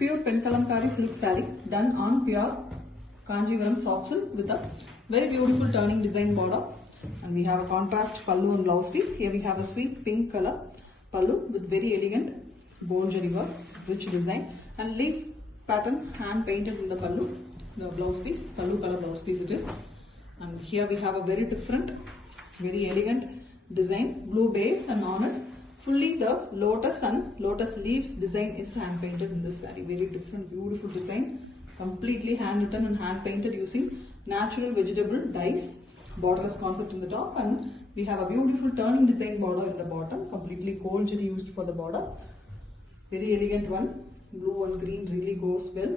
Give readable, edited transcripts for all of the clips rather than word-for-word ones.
Pure Penkalamkari silk saree done on pure Kanjivaram soft silk with a very beautiful turning design border. And we have a contrast pallu and blouse piece. Here we have a sweet pink color pallu with very elegant gold jari work, rich design and leaf pattern hand painted in the pallu. The blouse piece, pallu color blouse piece it is. And here we have a very different, very elegant design, blue base, and on it fully the lotus and lotus leaves design is hand painted in this saree. Very different, beautiful design, completely hand written and hand painted using natural vegetable dyes. Borderless concept in the top, and we have a beautiful turning design border in the bottom, completely gold jari used for the border. Very elegant one, blue and green really goes well.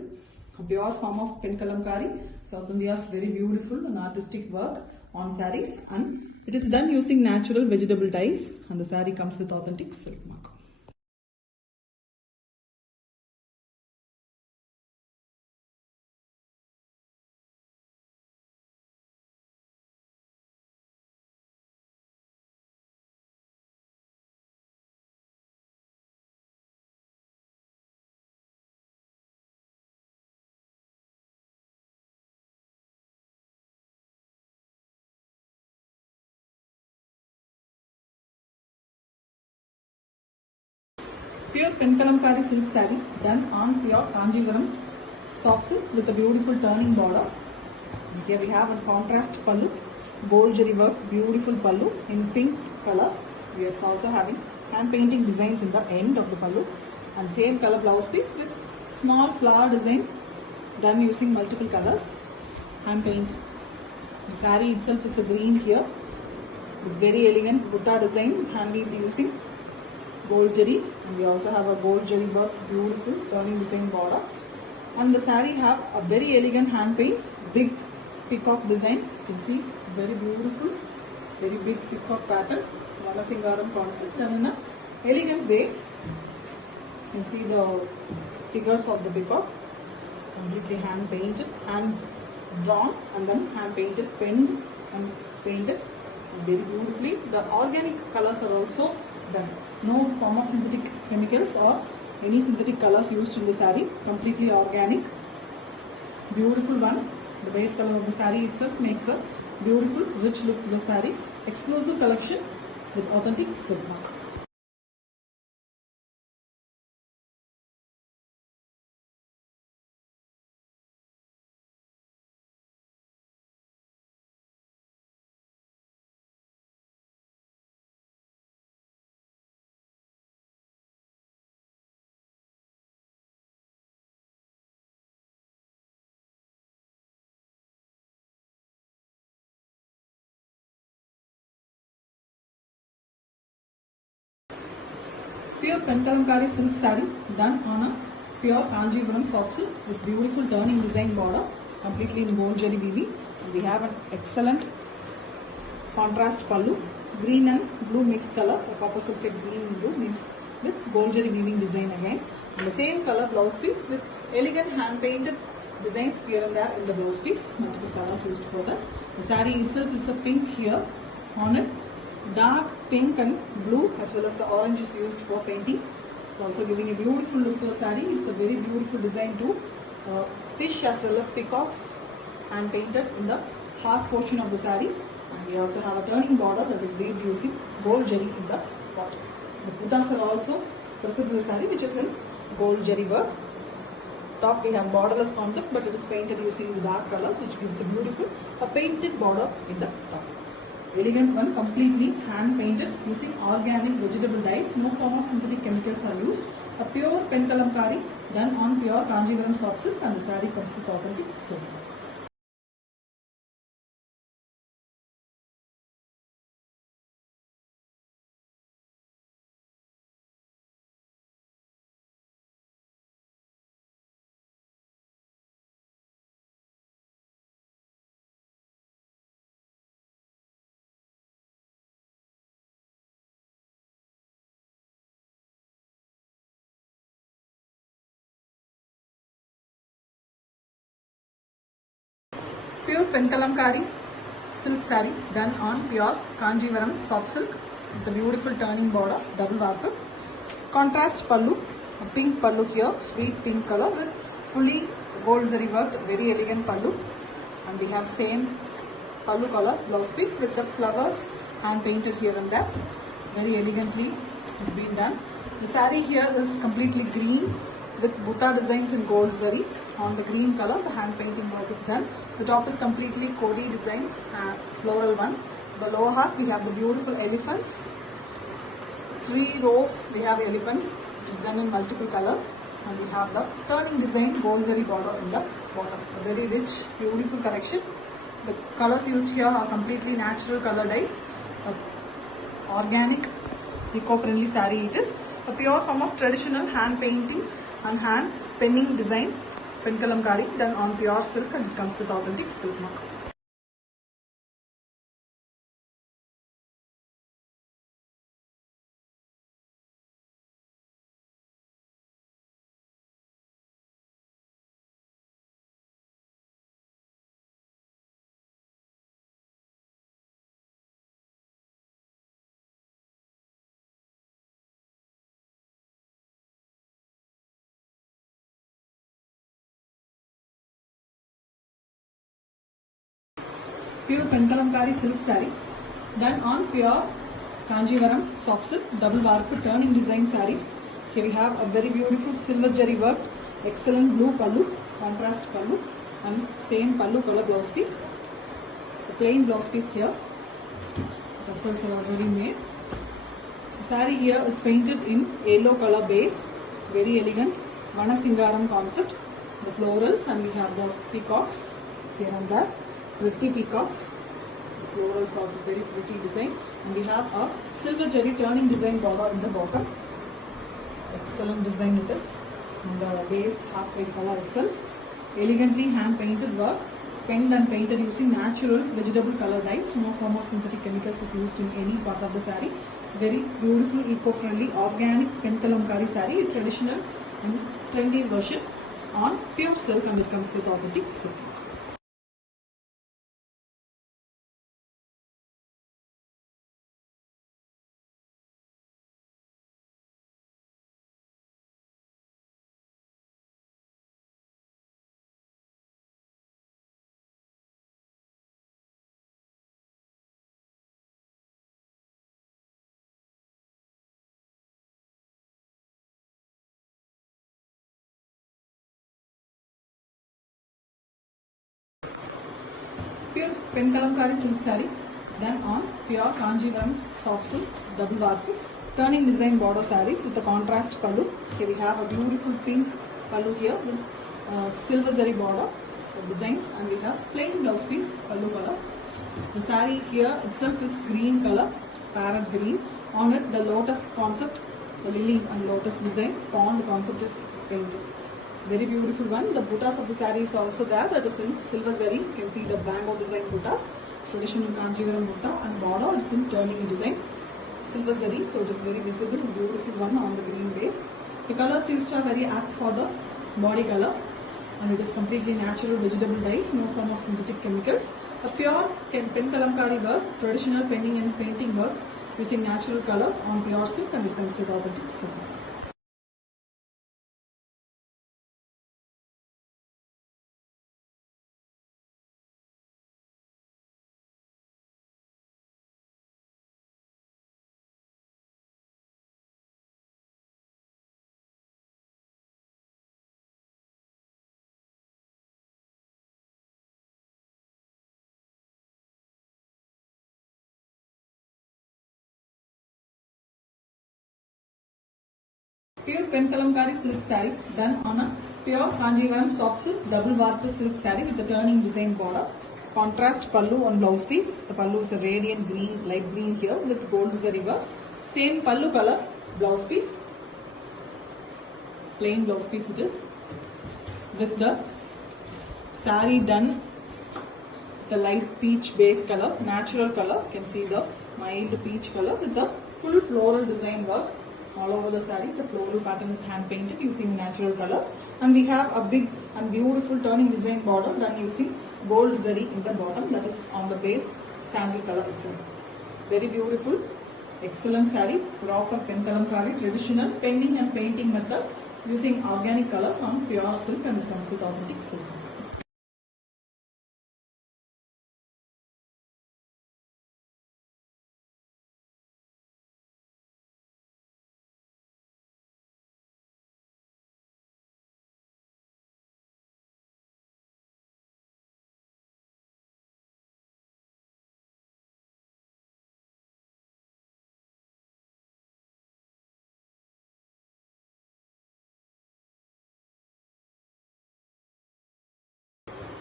A pure form of Penkalamkari, South India's very beautiful and artistic work on sarees, and it is done using natural vegetable dyes, and the saree comes with authentic silk mark. Pure Penkalamkari silk saree done on pure Kanjivaram soft silk with a beautiful turning border. Here we have a contrast pallu, gold jari work, beautiful pallu in pink color. We are also having hand painting designs in the end of the pallu, and same color blouse piece with small flower design done using multiple colors. Hand paint. The saree itself is a green here with very elegant butta design, hand weaved using gold jari, and we also have a gold jari work, beautiful turning design border. And the saree have a very elegant hand paints, big peacock design. You can see very beautiful, very big peacock pattern, Valasingaram concept, and in a elegant way. You can see the figures of the peacock, completely hand painted, hand drawn, and then hand painted, penned and painted very beautifully. The organic colors are also done. No form of synthetic chemicals or any synthetic colors used in the saree. Completely organic. Beautiful one. The base color of the saree itself makes a beautiful, rich look to the saree. Exclusive collection with authentic silk mark. Pure Penkalamkari silk saree done on a pure Kanjivaram soft silk with beautiful turning design border, completely in gold jari weaving. And we have an excellent contrast pallu, green and blue mixed color, a copper sulphate green and blue mixed with gold jari weaving design again. And the same color blouse piece with elegant hand painted designs here and there in the blouse piece, multiple colors used for that. The saree itself is a pink here on it. Dark pink and blue as well as the orange is used for painting. It's also giving a beautiful look to the saree. It's a very beautiful design too. Fish as well as peacocks hand painted in the half portion of the saree. And we also have a turning border that is weaved using gold jari in the bottom. The buttas are also present in the saree, which is in gold jari work. Top we have borderless concept, but it is painted using dark colors, which gives a beautiful painted border in the top. Elegant one, completely hand painted using organic vegetable dyes. No form of synthetic chemicals are used. A pure Penkalamkari done on pure Kanjivaram soft silk, and the saree comes with authentic silk. Pure Penkalamkari silk saree done on pure Kanjivaram soft silk with the beautiful turning border, double warp. Contrast pallu, A pink pallu here, sweet pink color with fully gold zari worked, very elegant pallu. And we have same pallu color blouse piece with the flowers hand painted here and there. Very elegantly it's been done. The saree here is completely green with butta designs in gold zari. On the green color, the hand painting work is done. The top is completely Kodi design, floral one. The lower half we have the beautiful elephants. 3 rows we have elephants, which is done in multiple colors. And we have the turning design gold zari border in the bottom. A very rich, beautiful collection. The colors used here are completely natural color dyes. Organic, eco-friendly saree it is. A pure form of traditional hand painting and hand penning design, pen kalamkari done on pure silk, and it comes with authentic silk mark. Pure pen kalamkari silk saree done on pure Kanjivaram soft silk double warp turning design sarees. Here we have a very beautiful silver jari work, excellent blue pallu, contrast pallu, and same pallu color blouse piece. The plain blouse piece here, tassels are already made. The saree here is painted in yellow color base, very elegant Vanasingaram concept. The florals, and we have the peacocks here and there. Pretty peacocks. The florals also very pretty design, and we have a silver jari turning design border in the bottom. Excellent design it is. And the base halfway color itself. Elegantly hand painted work, penned and painted using natural vegetable color dyes. No form of synthetic chemicals is used in any part of the saree. It's very beautiful, eco-friendly, organic pen kalamkari saree, traditional and trendy version on pure silk, and it comes with authentic silk. Pure pen kalamkari silk saree done on pure Kanjivaram soft silk double warp turning design border sarees with the contrast pallu. Here we have a beautiful pink pallu here with silver zari border designs, and we have plain blouse piece pallu color. The saree here itself is green color, parrot green. On it the lotus concept, the lily and lotus design, pond concept is painted. Very beautiful one. The buttas of the saree is also there. That is in silver zari. You can see the bamboo design buttas. Traditional Kanjivaram butta, and border is in turning design. Silver zari, so it is very visible. Beautiful one on the green base. The colors used are very apt for the body color, and it is completely natural vegetable dyes. No form of synthetic chemicals. A pure pen kalamkari work, traditional penning and painting work using natural colors on pure silk, and it comes with authentic silk. Pure pen kalamkari silk saree done on a pure Kanjivaram soft silk double warp silk saree with the turning design border. Contrast pallu on blouse piece. The pallu is a radiant green, light green here with gold zari work. Same pallu color blouse piece. Plain blouse piece it is. With the saree done the light peach base color, natural color. You can see the mild peach color with the full floral design work. All over the saree, the floral pattern is hand painted using natural colors, and we have a big and beautiful turning design border done using gold zari in the bottom, that is on the base sandal color itself. Very beautiful, excellent saree, proper pen kalamkari, traditional penning and painting method using organic colors on pure silk, and it comes with authentic silk.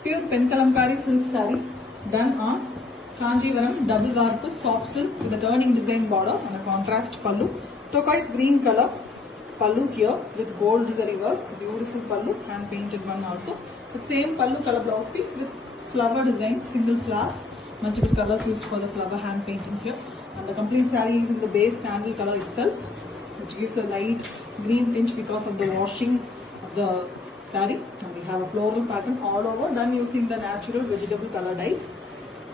Pure Penkalamkari silk saree done on Kanjivaram double warp soft silk with a turning design border and a contrast pallu. Turquoise green color pallu here with gold zari work. Beautiful pallu, hand painted one also. The same pallu color blouse piece with flower design, single flowers, multiple colors used for the flower hand painting here. And the complete saree is in the base sandal color itself, which gives a light green tinge because of the washing of the saree. And we have a floral pattern all over, done using the natural vegetable color dyes.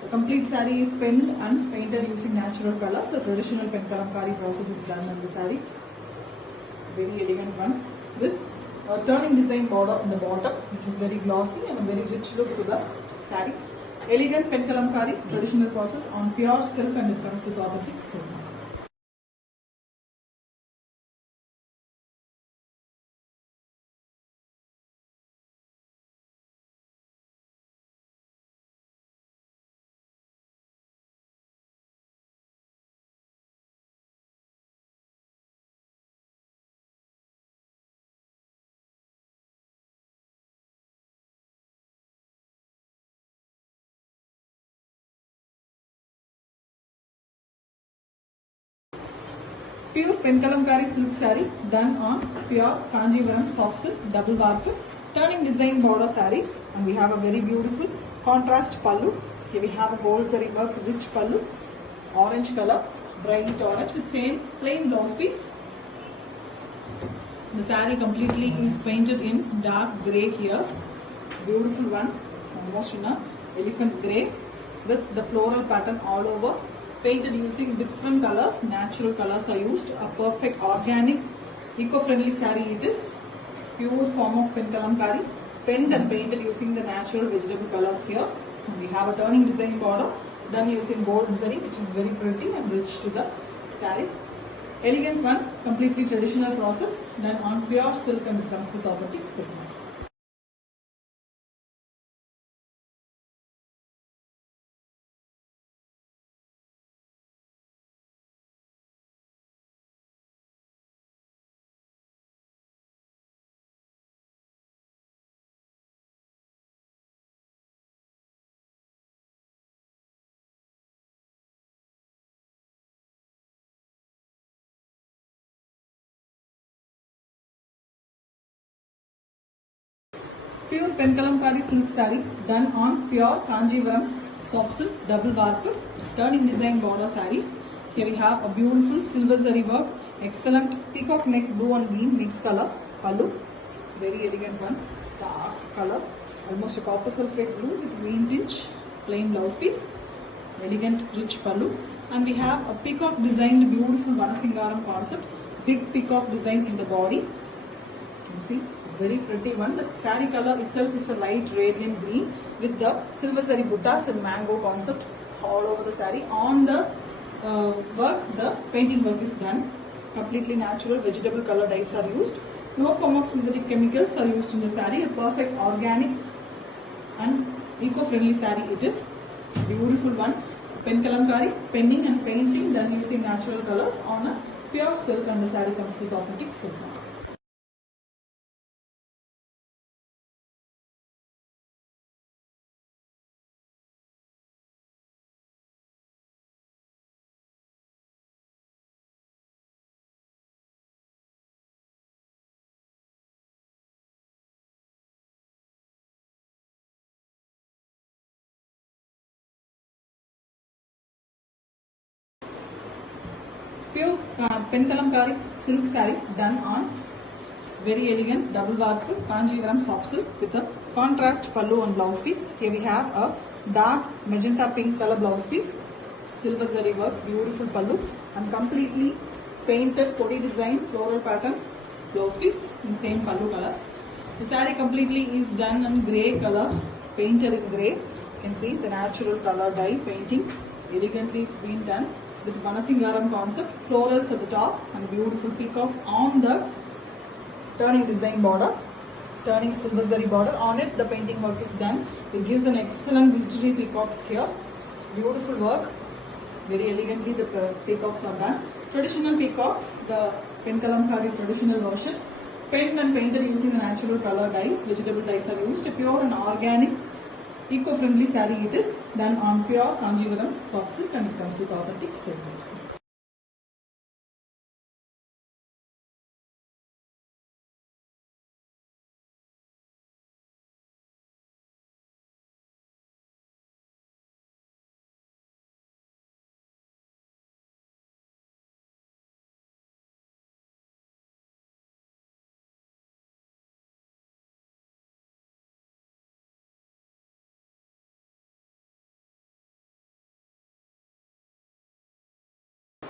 The complete saree is penned and painted using natural colors. The traditional Penkalamkari process is done on the saree. Very elegant one with a turning design border in the bottom, which is very glossy and a very rich look to the saree. Elegant Penkalamkari traditional process on pure silk, and it comes with authentic silk. Pure Penkalamkari silk saree done on pure Kanjivaram soft silk double warp turning design border sarees, and we have a very beautiful contrast pallu. Here we have a gold zari work rich pallu, orange color, bright orange with same plain blouse piece. The saree completely is painted in dark grey here. Beautiful one, almost in a elephant grey with the floral pattern all over. Painted using different colors, natural colors are used. A perfect organic, eco-friendly saree it is. Pure form of Penkalamkari, penned and painted using the natural vegetable colors here. And we have a turning design border done using gold zari, which is very pretty and rich to the saree. Elegant one, completely traditional process done on pure silk, and it comes with authentic silk. Pure Penkalamkari silk saree done on pure Kanjivaram soft silk double warp turning design border sarees. Here we have a beautiful silver zari work, excellent peacock neck blue and green mixed color pallu, very elegant one, dark color, almost a copper sulphate blue with green tinge, plain blouse piece, elegant rich pallu, and we have a peacock designed beautiful Vanasingaram concept, big peacock design in the body. You can see very pretty one. The saree color itself is a light radiant green with the silver zari buttas and mango concept all over the saree. On the work, the painting work is done. Completely natural vegetable color dyes are used. No form of synthetic chemicals are used in the saree. A perfect organic and eco-friendly saree it is. Beautiful one. Penkalamkari penning and painting done using natural colors on a pure silk, and the saree comes with authentic silk. Pure Penkalamkari silk saree done on very elegant double warp Kanjivaram soft silk with a contrast pallu and blouse piece. Here we have a dark magenta pink color blouse piece, silver zari work, beautiful pallu, and completely painted podi design floral pattern blouse piece in same pallu color. The saree completely is done in grey color, painted in grey. You can see the natural color dye painting. Elegantly it's been done with Vanasingaram concept, florals at the top and beautiful peacocks on the turning design border, turning silver zari border. On it the painting work is done. It gives an excellent glittery peacocks here. Beautiful work. Very elegantly the peacocks are done. Traditional peacocks, the Penkalamkari traditional version, painted and painted using the natural color dyes. Vegetable dyes are used. A pure and organic, eco-friendly saree it is, done on pure Kanjivaram soft silk, and it comes with authentic silk.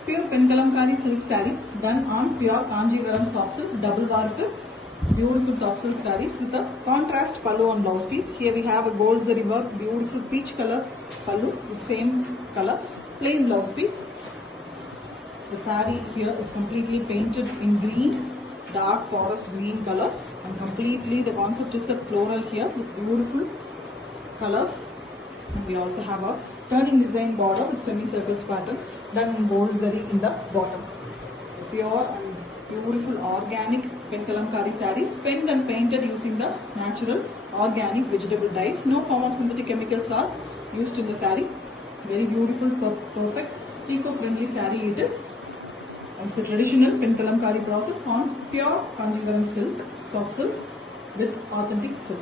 Pure Penkalamkari silk saree done on pure Kanjivaram soft silk, double work, beautiful soft silk sarees with a contrast pallu and blouse piece. Here we have a gold zari work, beautiful peach color pallu with same color, plain blouse piece. The saree here is completely painted in green, dark forest green color, and completely the concept is a floral here with beautiful colors. And we also have a turning design border with semicircles pattern done in gold zari in the bottom. Pure and beautiful organic Penkalamkari sarees, penned and painted using the natural organic vegetable dyes. No form of synthetic chemicals are used in the saree. Very beautiful, perfect, eco-friendly saree it is. It's a traditional Penkalamkari process on pure Kanjivaram silk, soft silk with authentic silk.